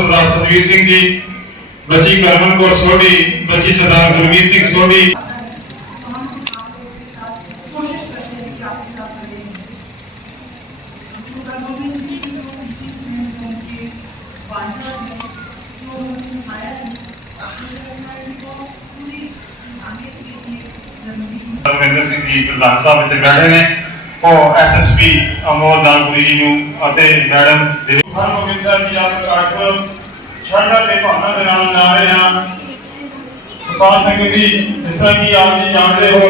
सरदार सतवीर सिंह जी, बच्ची करमन कौर सोढ़ी, बच्ची सरदार गुरमीत सिंह सोढ़ी। रविंद्र सिंह जी प्रधान साहब इतने बैठे ने और SSP अमोल दानपुरी जी मैडम हरगोबिंद साहब जी आप श्रद्धा के भावना के नाम ला रहे हैं। प्रसाद सिंह जी जिस तरह की आप जानते हो